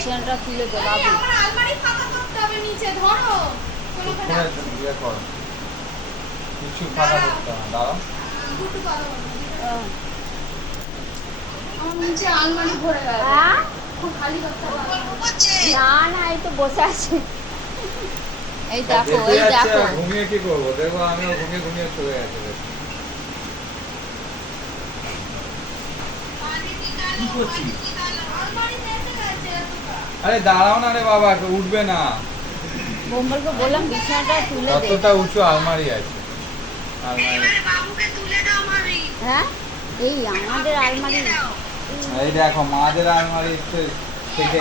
বিছানাটা তুলে দে বাবু। আলমারি ফাঁকা করতে হবে নিচে ধরো। ইয়ে করো, কিছু ফাঁকা করতে হবে, দাঁড়াও। দুটো কথা বলো। আহ, আমার নিচে আলমারি ভরে গেছে। হ্যাঁ? খুব খালি করতে হবে। না না, এই তো বসে আছে। এই দেখো, যেতে এই যাচ্ছে, দেখো। ঘুমিয়ে কি করবো, দেখো আমিও ঘুমিয়ে ঘুমিয়ে চলে গেছে। কি করছিস? আলমারিতে এসে গেছে এতটা। আরে দাঁড়াও না রে বাবা, উঠবে না। বোম্বলকে বললাম বিছানাটা তুলে দে। কতটা উঁচু আলমারি আছে, আলমারি। হ্যাঁ, এই আমাদের আলমারি। এই দেখো মাদের আলমারি থেকে